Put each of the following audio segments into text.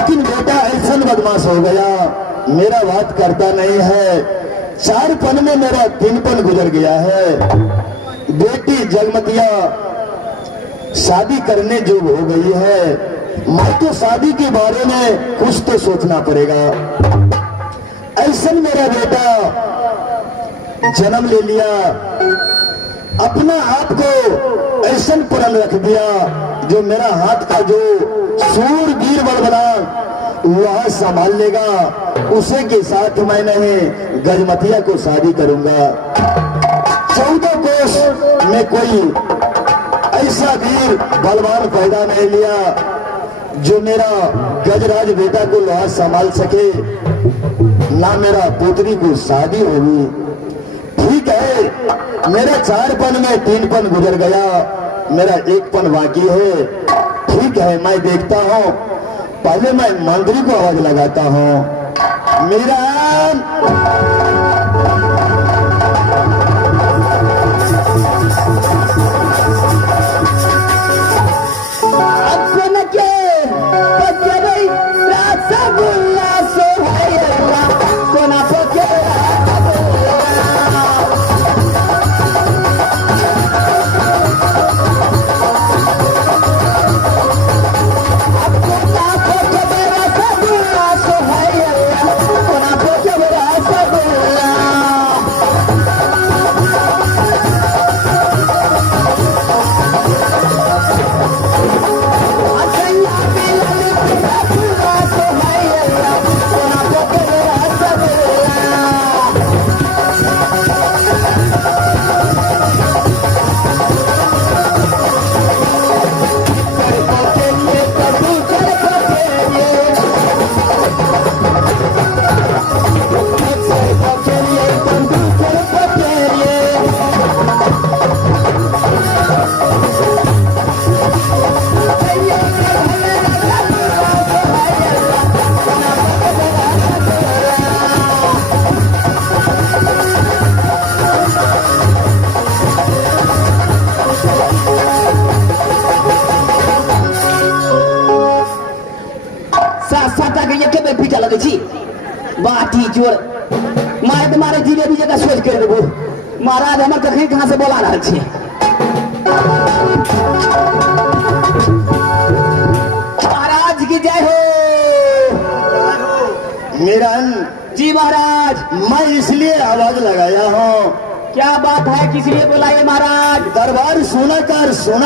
लेकिन बेटा ऐसा बदमाश हो गया, मेरा बात करता नहीं है। 4 पन में मेरा 3 पन गुजर गया है। बेटी जगमतिया शादी करने जो हो गई है, मैं तो शादी के बारे में कुछ तो सोचना पड़ेगा। ऐसा मेरा बेटा जन्म ले लिया, अपना आप को ऐसा प्रण रख दिया जो मेरा हाथ का जो सूरवीर बलबला वह संभाल लेगा, उसे के साथ मैं नहीं गजमतिया को शादी करूंगा। 14 कोस में कोई ऐसा वीर बलवान पैदा नहीं लिया जो मेरा गजराज बेटा को लोहा संभाल सके, ना मेरा पुत्री को शादी होगी। ठीक है, मेरा 4 पन में 3 पन गुजर गया, मेरा 1 पन बाकी है। ठीक है, मैं देखता हूँ, पहले मैं मंत्री को आवाज लगाता हूँ। मेरा बाटी चोर मारे तुम्हारे जीवे भी जगह सोच कर देबो। महाराज हम कहीं कहां से बोला रहा छी। महाराज की जय हो। मीरन जी महाराज, मैं इसलिए आवाज लगाया हूँ। क्या बात है, किस लिए बुलाए महाराज? दरबार सोना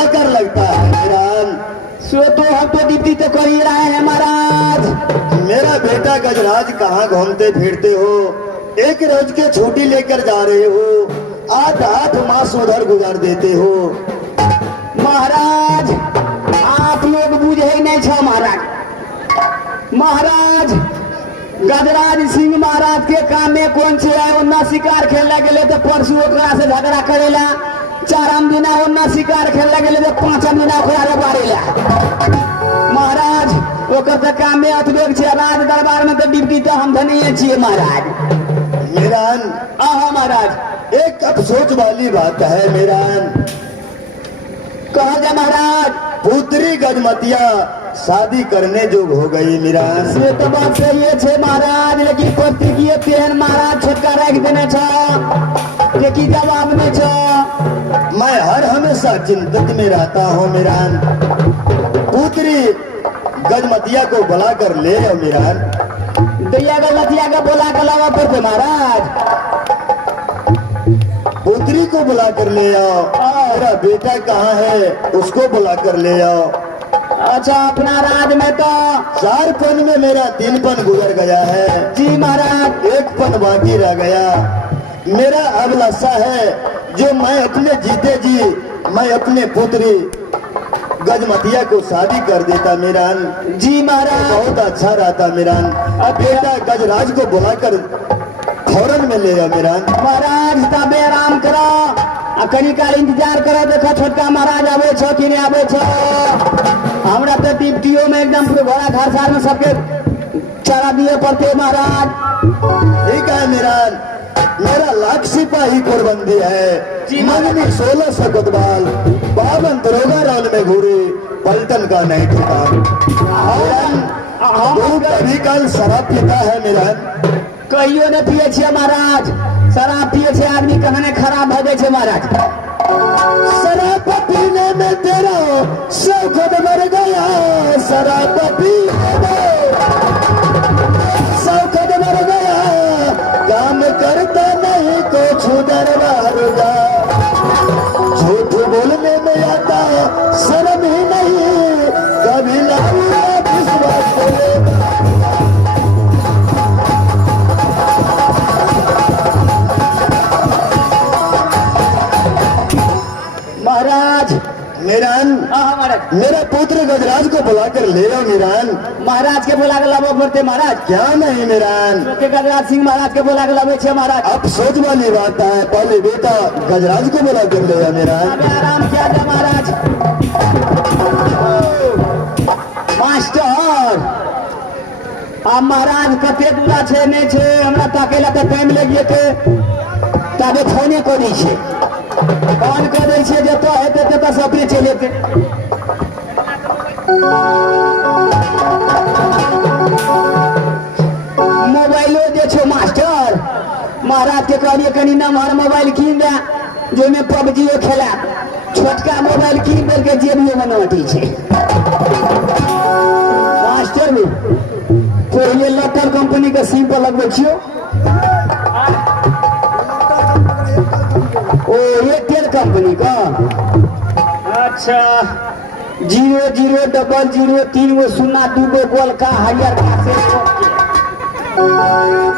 कर लगता है मीरन। सो तो हम तो डिप्टी तो कर ही रहे हैं महाराज। मेरा बेटा गजराज कहाँ घूमते फिरते हो? एक रोज के छुट्टी लेकर जा रहे हो, 8 मास उधर गुजार देते हो। महाराज आप लोग बुझे ही नहीं छो महाराज। महाराज गजराज सिंह महाराज के काम में कौन से है? उन्ना शिकार खेलने के लिए तो परसों ओकरा से झगड़ा करेला, 4 दिना उन्ना शिकार खेलने के लिए तो 5 दिना ओकरा बारेला। महाराज ओकर तो काम में अतबेक छे, राज दरबार में तो डिप्टी तो हम धनिए छिए महाराज। मीरान आहा महाराज, एक अफसोस वाली बात है मीरान। कहा जा महाराज? पुत्री गजमतिया शादी करने जोग हो गई मीरान। से तो बात सही है महाराज, लेकिन पति की तेहन महाराज छोटका रख देने छो, लेकिन जवाब में छो। मैं हर हमेशा चिंतित में रहता हूँ मीरान। पुत्री गजमतिया को बुला कर ले आओ मीरान। दैया गजमतिया का बुला कर लावा पड़ते महाराज। पुत्री को बुला कर ले आओ। मेरा बेटा कहाँ है? उसको बुला कर ले आओ। अच्छा, अपना राज में तो 4 पन में मेरा 3 पन गुजर गया है जी महाराज। 1 पन बाकी रह गया। मेरा अभिलाषा है जो मैं अपने जीते जी मैं अपने पुत्री गजमतिया को शादी कर देता मीरान। जी महाराज, बहुत अच्छा रहता मीरान। अब बेटा गजराज को बुलाकर फौरन में ले जा मीरान। महाराज तबे आराम करो, कनी काल इंतजार करो, देखो छोटका महाराज आवे छो कि नहीं आवे छो। हमरा तो डिप्टियों में एकदम पूरे घोड़ा घर सार में सबके चारा दिए पड़ते महाराज। ठीक है मीरान, मेरा लाख सिपाही कुरबंदी है। मंगनी 1600 कोतवाल, 52 दरोगा रान में घूरे, पलटन का नहीं ठिकान। तू कभी कल शराब पीता है मिलन? कहियो ने पिए छे महाराज, शराब पिए छे आदमी कहने खराब हो जाए छे महाराज। शराब पीने में तेरा शौक मर गया, शराब पीने में शौक मर गया, काम करता नहीं कुछ दरबार का, झूठ बोलने में आता शर्म ही नहीं, कभी लाऊंगा विश्वास बोलेगा। महाराज मीरान, महाराज मेरा पुत्र गजराज को बुलाकर ले आओ मीरान। महाराज के बोला के लाबो पड़ते महाराज। क्या नहीं मीरान? गजराज सिंह महाराज के बोला के लाबे छे महाराज। अब सोच वाली बात है, पहले बेटा गजराज को बुला कर ले आओ मीरान। अबे आराम किया जा महाराज। मास्टर अब महाराज कते दूरा छे ने छे, हमरा ताकेला पे टाइम लगिए के तबे फोने करी छे, फोन कर दै छे जतो हेते तत सपने चले के। मोबाइलो जे छो मास्टर, महाराज के कहलिए कनी नमहर मोबाइल कीन दे जो में पबजी खेला, छोटका मोबाइल कीन दे के जेबियो में नोटी छे। मास्टर भी पहले लटर कंपनी के सिम पर लगबे छियो। ओ एयरटेल कंपनी का? अच्छा 000003 का हरियर का से।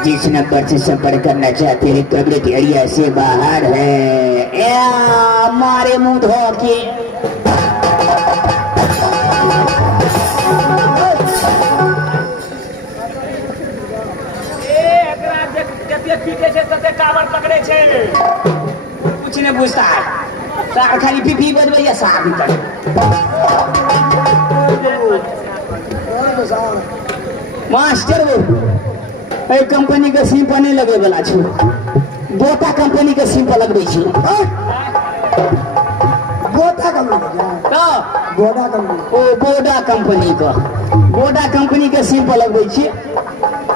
जिस नंबर से संपर्क करना चाहते हैं कवरेज एरिया से बाहर है। हमारे मुंह धो के पकड़े छे कुछ नहीं पूछता है, तार खाली पीपी बजबैया साहब कर। मास्टर वो ए कंपनी के सिम पर नहीं लगे वाला छो, बोटा कंपनी के सिम पर लगबे छी। बोटा कंपनी का बोटा कंपनी? ओ बोडा कंपनी का, बोडा कंपनी के सिम पर लगबे छी।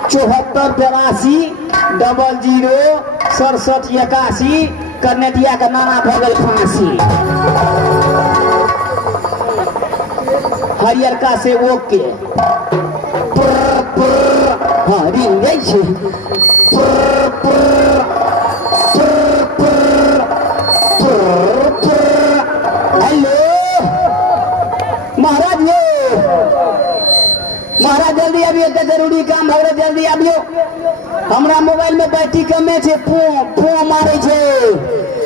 74 83 00 67 81 करनेटिया का नाना भगल फांसी। हरियर का से ओके हाँ रिंग गई छे। हेलो महाराज, ये महाराज जल्दी आबियो, तो जरूरी काम भरे, जल्दी आबियो। हमरा मोबाइल में बैटरी कमे छे, फो मारे छे।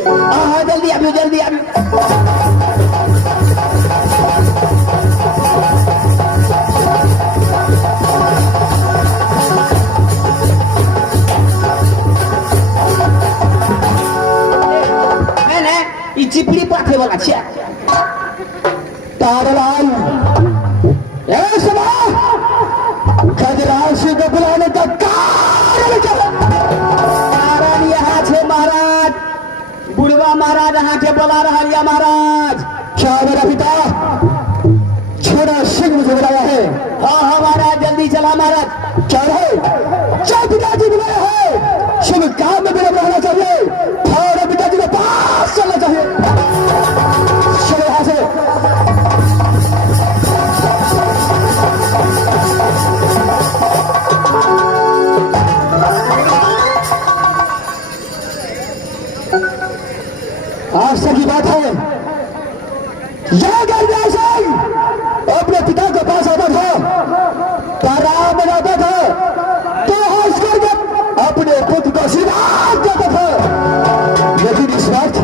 हाँ जल्दी आबियो, जल्दी आबियो। ई चिपड़ी पाथे वाला छे तारलाल। ए सुनो, गजराज सिंह को बुलाने का कारण यहाँ छे महाराज। बुढ़वा महाराज यहाँ के बुला रहा है महाराज। क्या मेरा पिता छोटा सिंह मुझे बुलाया है? हाँ हाँ महाराज, जल्दी चला महाराज। क्या है? क्या पिताजी बुलाया है? शुभ काम में विलंब रहना चाहिए और पिताजी के पास चलना चाहिए। चलो यहाँ से। आज तक की बात है, गजराज सिंह अपने पिता के पास आता था, ताराम बनाता था, तो हंस करके अपने पुत्र को आशीर्वाद देता था। लेकिन इस वक्त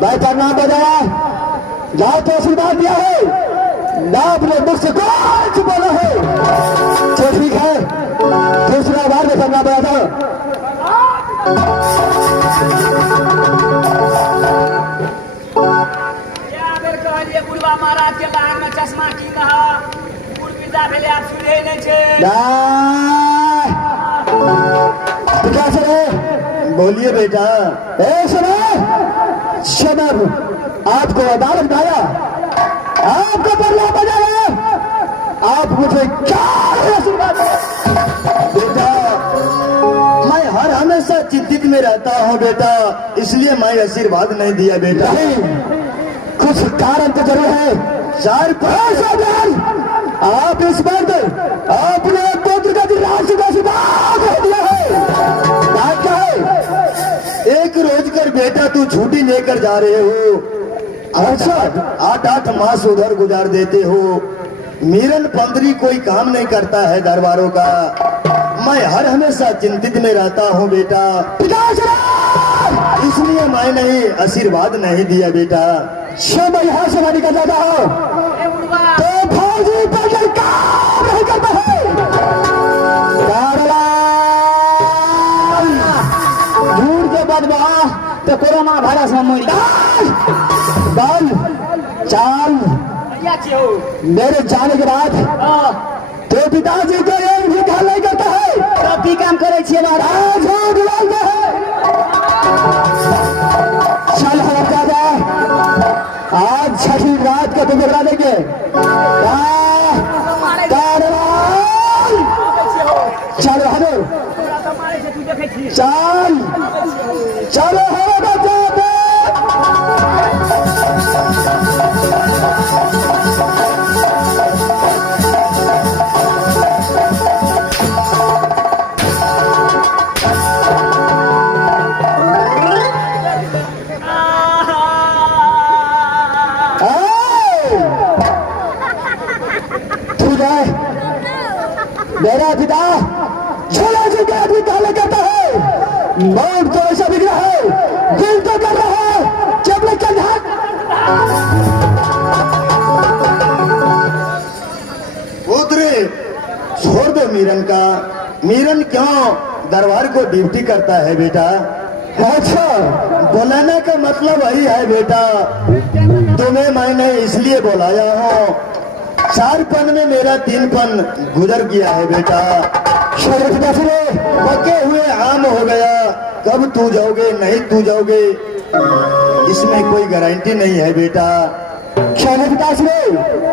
भाई पर नाम बजाया, ना तो आशीर्वाद दिया है, ना अपने मुख से कुछ बोला है। तो ठीक है, दूसरा बार में करना पड़ा था। बुढ़वा महाराज के लाग में चश्मा की कहा विदा भेले, आप सुने नहीं छे। बोलिए बेटा। ए सुनो, शनर आपको अदालत में आया, आपको बदला बजाया, आप मुझे क्या में रहता हूँ बेटा, इसलिए मैं आशीर्वाद नहीं दिया बेटा। नहीं, कुछ कारण तो जरूर है। 4-5 आप इस बार आपने पुत्र का राष्ट्र का आशीर्वाद नहीं दिया है। बात क्या है? एक रोज कर बेटा तू छुट्टी लेकर जा रहे हो, अच्छा 8-8 मास उधर गुजार देते हो। मीरन पंदरी कोई काम नहीं करता है दरबारों का। मैं हर हमेशा चिंतित में रहता हूँ बेटा, इसलिए मैं नहीं आशीर्वाद नहीं दिया बेटा। मैं यहाँ से निकल जाता हूँ तो फौजी पर काम नहीं करता है। झूठ के बदबा तो कोरोना वायरस में मर बल चाल मेरे जाने के बाद तो पिताजी को एक भी ख्याल नहीं करता है। की काम करे छिए आज हो बुलाता है। चल हम दादा आज छठी रात का तो बुला देंगे। चल बहादुर चल चलो हमारे बच्चे मेरा पिता छोला जी के आदमी काले कहता है। मौत तो ऐसा दिख रहा है, दिल तो कर रहा है जब ले चल पुत्र छोड़ दो मीरन का। मीरन क्यों दरबार को ड्यूटी करता है बेटा? अच्छा बुलाने का मतलब वही है बेटा, तुम्हें मैंने इसलिए बुलाया हूँ। 4 पन में मेरा 3 पन गुजर गया है बेटा। पके हुए आम हो गया, कब तू जाओगे नहीं तू जाओगे इसमें कोई गारंटी नहीं है बेटा।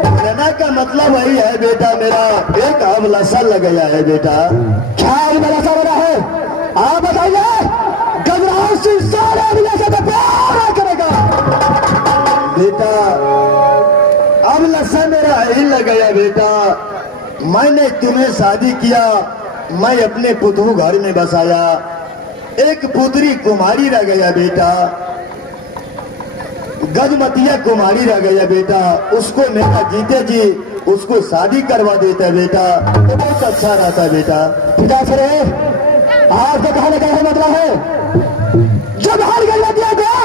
बुलाने का मतलब वही है बेटा, मेरा एक अभिलाषा लग गया है बेटा। क्या अभिलाषा हो रहा है आप बताइए। गजराज सिंह सारे अभिलाषा का प्यार करेगा बेटा। अब लसा मेरा ही लग गया बेटा। मैंने तुम्हें शादी किया, मैं अपने पुतहू घर में बसाया। एक पुत्री कुमारी रह गया बेटा, गजमतिया कुमारी रह गया बेटा। उसको मेरा जीते जी उसको शादी करवा देता बेटा तो बहुत अच्छा रहता बेटा। पिता सरे आपको कहने का मतलब है जब हार गया दिया गया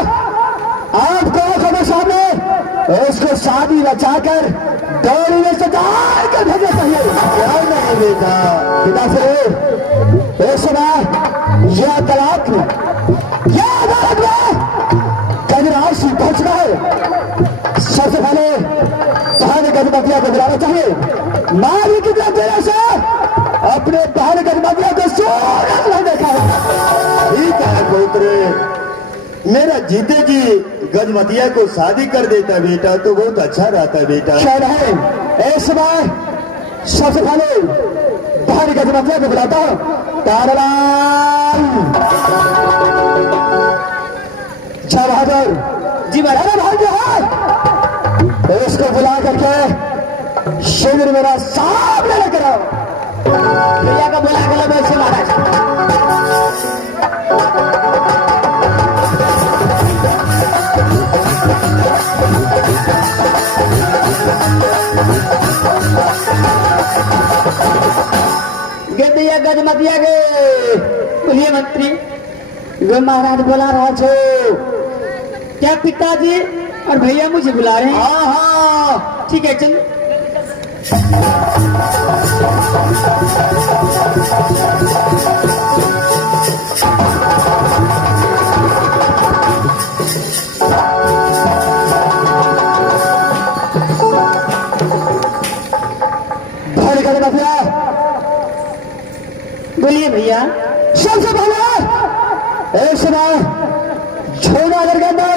आपको आंखों के सामने उसको शादी रचाकर दौड़ी में सजा कर भेजना चाहिए। क्या नहीं बेटा? पिता से एक समय यह तलाक में यह अदालत में गजराज सिंह पहुंचना है। सबसे पहले पहाड़ गजमतिया को बुलाना चाहिए। मारी की तेरे से अपने पहाड़ गजमतिया को सोच नहीं देखा है। ठीक है पुत्र, मेरा जीते जी गजमतिया को शादी कर देता बेटा तो बहुत अच्छा रहता बेटा। शायद है इस समय सबसे पहले पहाड़ी गजमतिया को बुलाता हूं। तारालाल अच्छा बहादुर जी महाराज। अरे भाई जो है इसको बुला करके शिविर मेरा सामने लेकर आओ। भैया का बुला के लो वैसे महाराज। दिया गजमतिया के बोलिए मंत्री गो महाराज बुला रहा छो। क्या पिताजी और भैया मुझे बुला रहे हैं? हाँ हाँ ठीक है चल। बोलिए भैया। सबसे पहले एक समय झोलागर के अंदर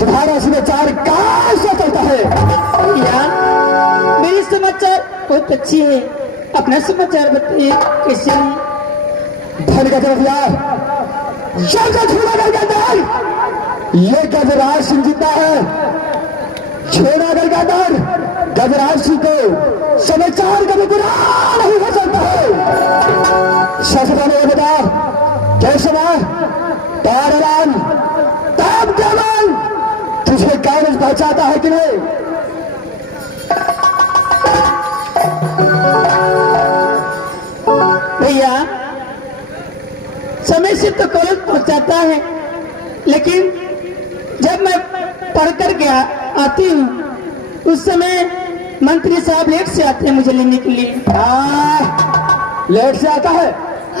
तुम्हारा समाचार कहाँ से चलता है? भैया मेरी समाचार बहुत अच्छी है, अपना समाचार बताइए कैसे? धन का तरफ जल्द छोड़ा गलगादर, ये गजराज सिंह जिंदा है। छोड़ा गलगादर, गजराज सिंह को समाचार का भी बुरा नहीं हो सकता है। सबसे पहले ये बता कैसे ना तारालाल तब जवान तुझे कागज पहुंचाता है कि नहीं? भैया समय से तो कॉलेज पहुंचाता है, लेकिन जब मैं पढ़ कर के आती हूँ उस समय मंत्री साहब लेट से आते हैं मुझे लेने के लिए। लेट से आता है?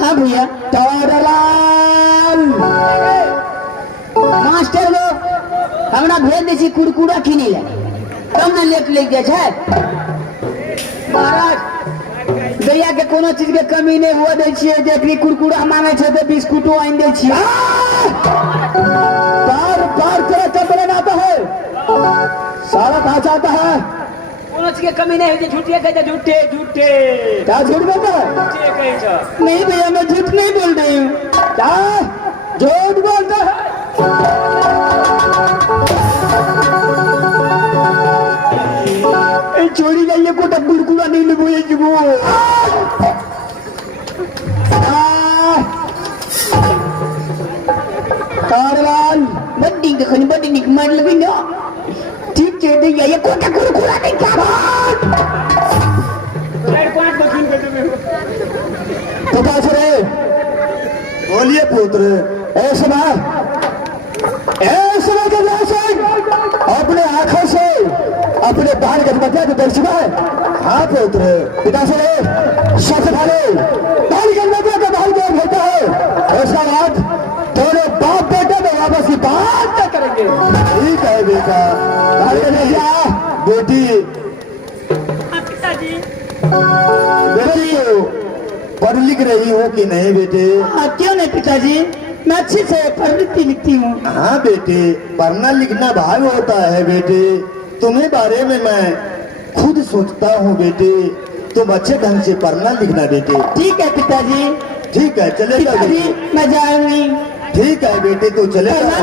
हाँ भैया। तारालाल मास्टर लोग हमरा भेज दी कुरकुरा किने ले, तब ना लेट लग जाए छै। महाराज दैया के कोनो चीज के कमी नहीं हुआ दे छिए, जेकरी कुरकुरा मांगे छै तो बिस्कुटो आइन दे छिए। बार बार तेरा कब बनाता है, सारा कहा चाहता है। कोनो चीज के कमी नहीं हुई, झूठे कहते, झूठे झूठे क्या झूठ बोलता है? झूठे कहे छ। नहीं भैया मैं झूठ नहीं बोल रही हूँ। क्या झूठ बोलता है? चोरी जाइए को तब कुरकुरा नहीं लगोए कि वो तारालाल बड्डी देखनी बड्डी निक मार लगी ना, ठीक कह दे ये को तब कुरकुरा नहीं क्या प्रकाश रे बोलिए पुत्र। ऐसे ना अपने आंखों से अपने बाहर गजबतिया को देख चुका है। हाँ पुत्र। पिता से सबसे पहले बाहर गजबतिया का बाहर गेम होता है, उसका बाद दोनों बाप बेटे में वापस की बात तय करेंगे। ठीक है बेटा। बेटी पिताजी बेटी पढ़ लिख रही हो कि नहीं बेटे? क्यों नहीं पिताजी, मैं अच्छे से पढ़ती लिखती हूँ। हाँ बेटे, पढ़ना लिखना भाग होता है बेटे। तुम्हें बारे में मैं खुद सोचता हूँ बेटे, तुम अच्छे ढंग से पढ़ना लिखना बेटे। ठीक है पिताजी। ठीक है चलेगा पिताजी बेटे। मैं जाऊंगी। ठीक है बेटे तो चले जाओ,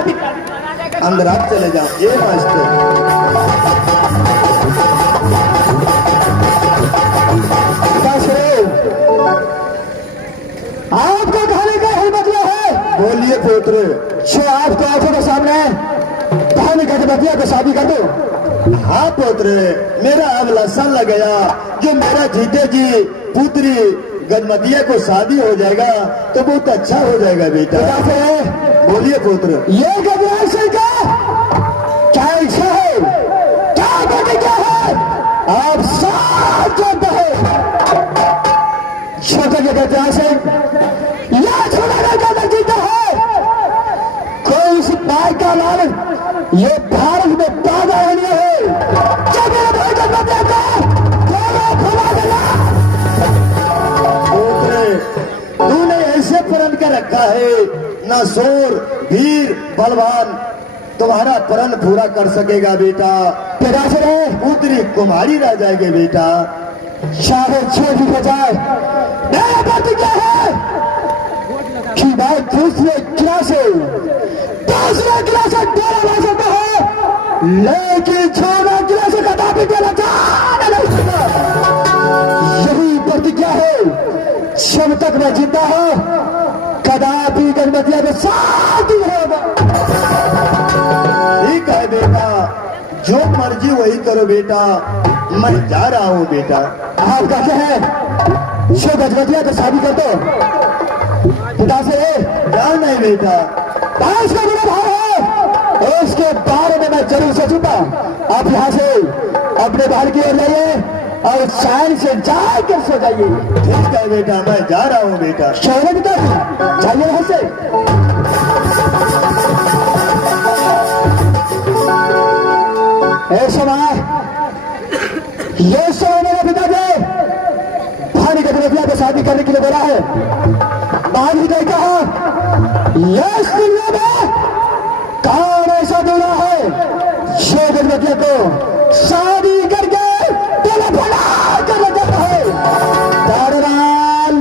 अंदर आप चले जाओ। ये आपको कहने का ही मतलब है। बोलिए पुत्र। जो आपको आंखों के सामने बहन गजबतिया को शादी कर दो। हाँ पुत्र, मेरा अब लसन लग गया, जो मेरा जीते जी पुत्री गजमतिया को शादी हो जाएगा तो बहुत अच्छा हो जाएगा बेटा। बोलिए पुत्र। ये गजराज सिंह का क्या इच्छा है, क्या प्रतिज्ञा है, आप साथ जानते हैं। छोटे के गजराज सिंह या छोटा गजराज जीता है, कोई इस बात का लाल ये भारत में पैदा होने है। जब मेरे भाई गजमतिया को दोनों खुला देना। पुत्र तूने ऐसे प्रण कर रखा है, ना शोर वीर बलवान तुम्हारा प्रण पूरा कर सकेगा बेटा। पुत्री कुमारी रह जाएगी बेटा। चाहे जो भी बजाए, मेरा प्रतिज्ञा है कि मैं दूसरे क्लास से डेरा ला सकता हूं, लेकिन छोटा क्लास से कदापि डेरा जाने नहीं सकता। यही प्रतिज्ञा है, जब तक मैं जिंदा हूं कदापि गजमतिया के साथ ही होगा। ठीक है बेटा, जो मर्जी वही करो बेटा, मैं जा रहा हूँ बेटा। आप कहते हैं जो गजमतिया को शादी कर दो, पिता से क्या नहीं बेटा, पांच का मेरा भाई है, उसके बारे में मैं जरूर सोचूंगा। आप यहाँ से अपने बाहर की ओर जाइए और चैन से जाकर सो जाइए। ठीक है बेटा, मैं जा रहा हूँ बेटा। शहर में जाइए यहाँ से। ये समय मेरे पिताजी भारी गजमतिया को शादी करने के लिए बोला है। बाद ही नहीं कहा, यस दुनिया में कौन ऐसा दूल्हा है जो गजमतिया को शादी करके तेरा भला कर देता है। तारालाल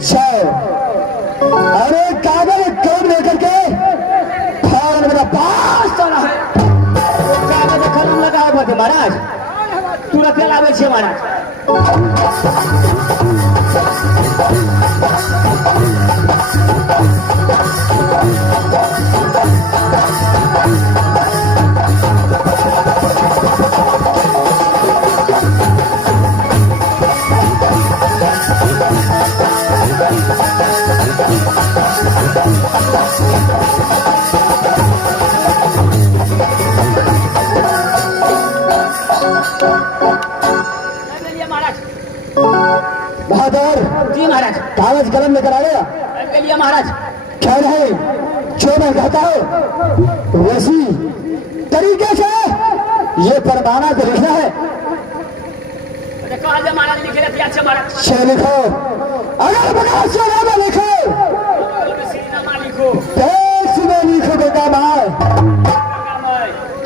जय। अरे छे महाराज। बहादुर जी महाराज। कागज कलम लेकर आ गया। के लिए महाराज। क्या नहीं जो मैं कहता हूँ वैसी तरीके से ये परवाना तो लिखना है। कहा महाराज लिखे रहते अच्छे महाराज। से लिखो अगर बना से लिखो लिखो पेश में लिखो बेटा मार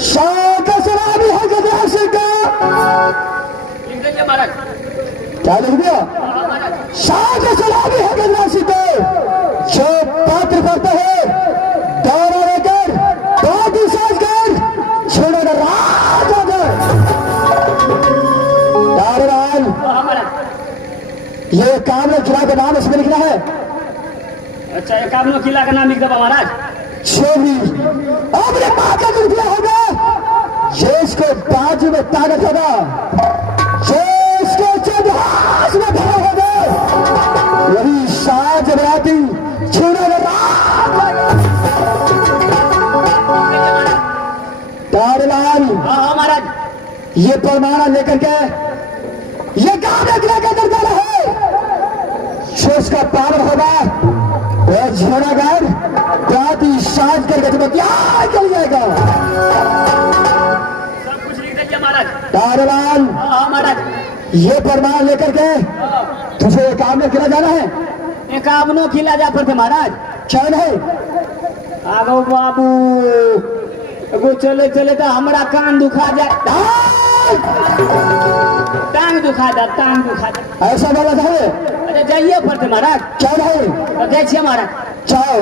शाह का सलामी है गजरा से का लिख दीजिए महाराज। क्या लिख दिया? शाह का सलामी है गजरा से को जो पात्र करते हैं दौरा लेकर बहुत ही साज कर छोड़ेगा राज होकर ये काम किला का नाम इसमें लिखना है। अच्छा ये काम किला का नाम लिख दो महाराज। छोरी अपने माँ का दूध दिया होगा ये इसको बाजू में ताकत होगा ये इसको चंद्रहास में भरा होगा वही साज बराती छोड़ेगा तारलाल। हाँ महाराज। ये परमाणा लेकर के ये काम किला का दरबार है जो इसका पावर होगा वह झोड़ागर रात ही साज करके तुम्हें क्या चल जाएगा। सब कुछ लिख दीजिए महाराज। तारलाल हाँ महाराज। ये परमाण लेकर के तुझे ये काम में किला जाना है। ये कामनो खिला जा पड़ते महाराज। क्या नहीं आगो बाबू एगो चले चले तो हमारा कान दुखा जाए टांग दुखा जा टांग दुखा जा। ऐसा बोला था अच्छा जाइए पड़ते महाराज। क्या नहीं तो देखिए महाराज। चाओ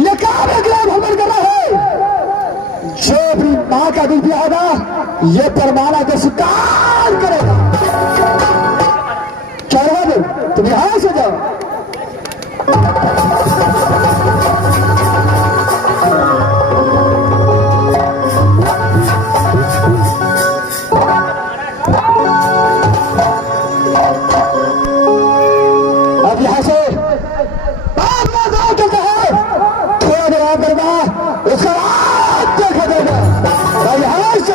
ये काम एक लाभ हमन करना है जो भी माँ का दूध दिया होगा ये परमाणा को स्वीकार करेगा। चलो तुम यहां से जाओ। अब यहां से थोड़ा देर और करना उसका रात देखा देगा भाई यहां से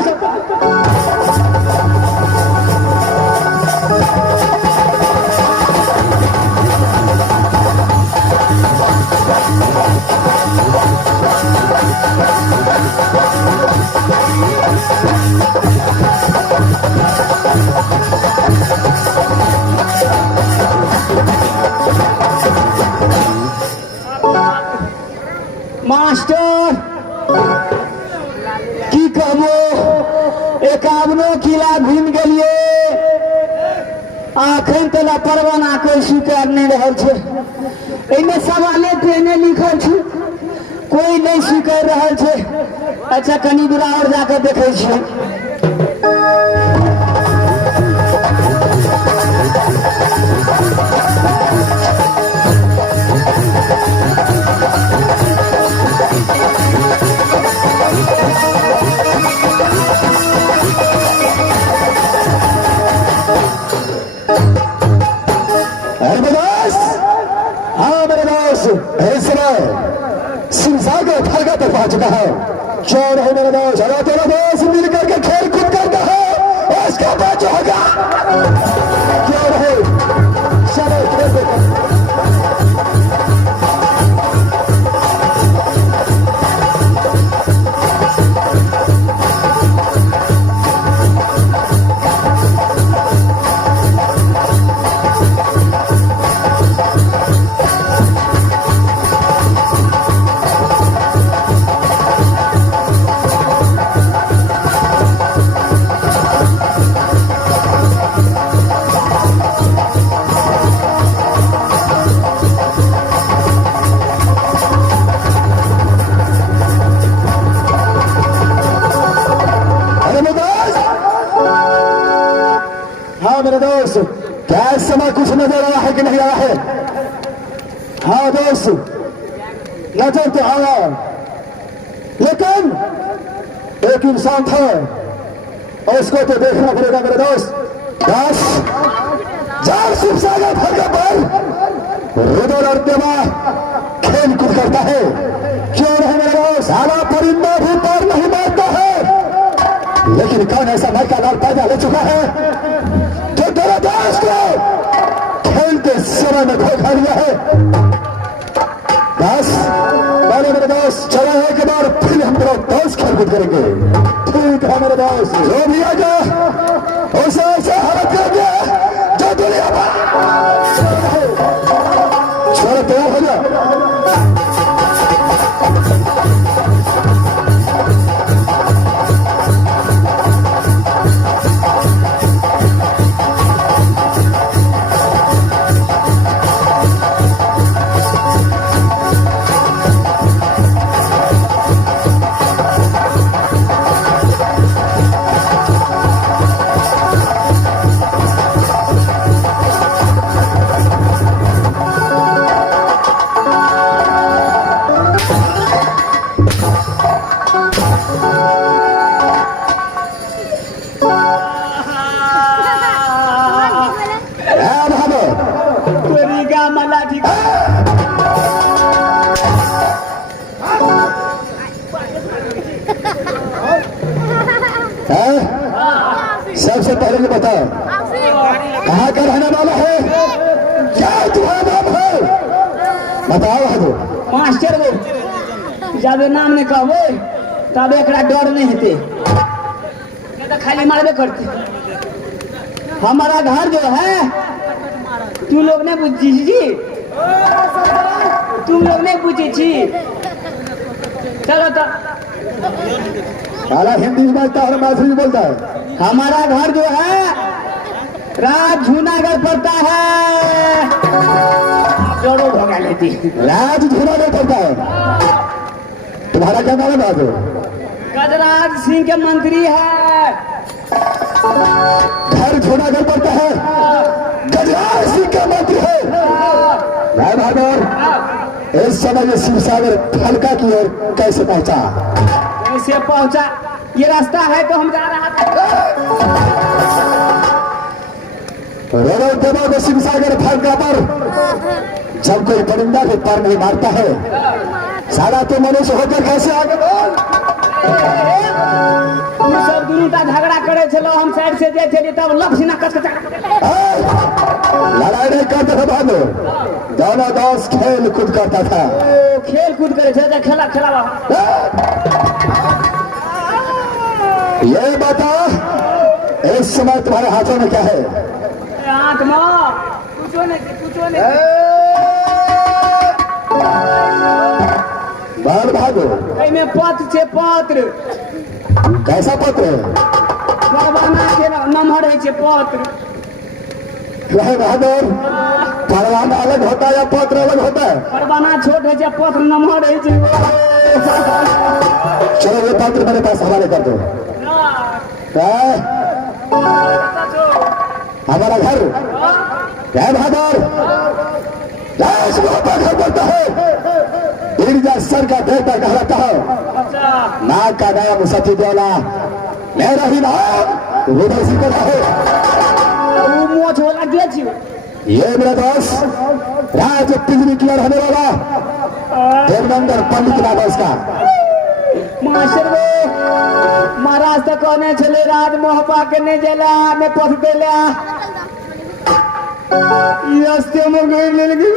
मास्टर की कहबो एकावनो किला घूम गेलिए आखन तला परवाना कोई स्वीकार नहीं रहल छे। इनमें सवाले ट्रेने लिखल छे कोई नहीं स्वीकार रहल छे। अच्छा कनी दूर और जाकर देखे छे। फलका पर पहुंच चुका है चोर है मेरा दोस्त। चलो तेरा दोस्त मिल करके खेल कूद करता है उसका बच होगा चोर है चलो मेरे दोस्त, क्या इस समय कुछ नजर आया है कि नहीं आया है? हाँ दोस्त, नजर तो आया, लेकिन एक इंसान था और उसको तो देखना पड़ेगा मेरे दोस्त। बस चार शिव सागर फरका पर रुदल और देवा खेल कूद करता है। क्यों नहीं मेरे दोस्त? साला परिंदा भी पैर नहीं मारता है, लेकिन कौन ऐसा भाई का लाल पैदा ले चुका है जो तेरे दोस्त को खेल के समय में धोखा लिया है। बस बोले मेरे दोस्त, चलो एक बार फिर हम लोग दोस्त खेल कूद करेंगे। ठीक है मेरे दोस्त, जो भी आ जा उसे ऐसे हालत करेंगे जो दुनिया में। चलो तैयार हो जा। सबसे पहले ये बताओ, कहाँ का रहने वाला है? क्या तुम्हारा नाम है? बताओ है तो। मास्टर वो जब नाम नहीं कहबो तब एक डर नहीं हेते, नहीं तो खाली मारबे करते। हमारा घर जो है तू लोग ने बुझी जी, तुम लोग ने बुझी छी। चलो तो साला हिंदी में बोलता है और माधुरी में बोलता है। हमारा घर जो है राज झूनागढ़ पड़ता है। जोड़ो भगा लेती राज झूनागढ़ पड़ता है। तुम्हारा क्या नाम है? गजराज सिंह के मंत्री है। घर झूनागढ़ पड़ता है, गजराज सिंह के मंत्री है। भाई बहादुर, इस समय ये शिव सागर फलका की ओर कैसे पहुंचा? कैसे पहुंचा? ये रास्ता है तो हम जा रहा था। रोड देवा को शिव सागर फलका पर जब कोई परिंदा भी पैर नहीं मारता है, सारा तो मनुष्य होकर कैसे आगे बोल? तुम सब दोनों का झगड़ा करे चलो, हम साइड से जाए थे तब लफ सीना कस लड़ाई नहीं करते थे बहादुर, दोनों दोस्त खेल कूद करता था। खेल कूद करे थे, खेला खेला। ये बता, इस समय तुम्हारे हाथों में क्या है? हाथ में कुछ नहीं। बाल बहादुर, में पत्र छे, पत्र। कैसा पत्र है? परवाना के नंबर है छे पत्र। रहे बहादुर, परवाना अलग होता है या पत्र अलग होता है? परवाना छोट है, पत्र नंबर है छे। चलो ये पत्र मेरे पास हवाले कर दो। हमारा घर क्या बहादुर? घर पड़ता है। गिरजा सर का बेटा कहलाता है। नाग का नाम सती देवला, मेरा ही नाम रुदल सिंह है। ये मेरा दोस्त राज पिंजरी की ओर रहने वाला देवनंदन पंडित नाम है उसका। मास्टर वो महाराज तो कहने चले राज मोहपा के नहीं जेला ने पथ देला रास्ते में गई मिल गई।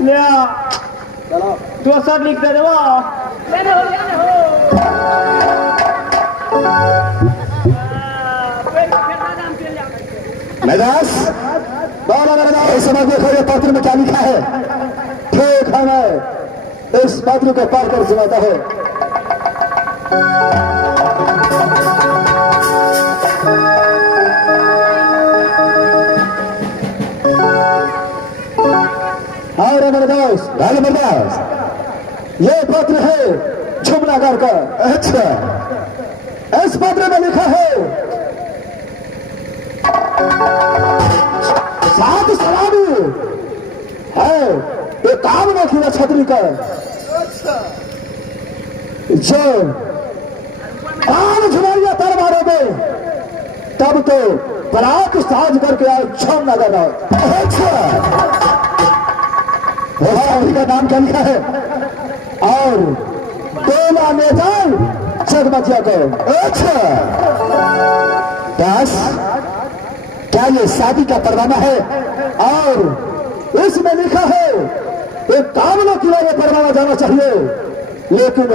ले दोसर लिख दे देबो। मैदास इस समय देखो ये पत्र में क्या लिखा है। ठीक है, मैं इस पत्र को पढ़ कर सुनाता हूँ। और मेरे दोस्त ये पत्र है झुमनागर का। अच्छा, इस पत्र में लिखा है, सात सलामी है एक काम न किया छतरी का, जो कान झुमारिया तर मारोगे तब तो पराग साज करके आओ झुमनागर। अच्छा, का नाम क्या लिखा है, और टोला में जाओ जगमतिया को। अच्छा, बस क्या ये शादी का परवाना है, और इसमें लिखा है एक कामलों की ओर परवाना जाना चाहिए, लेकिन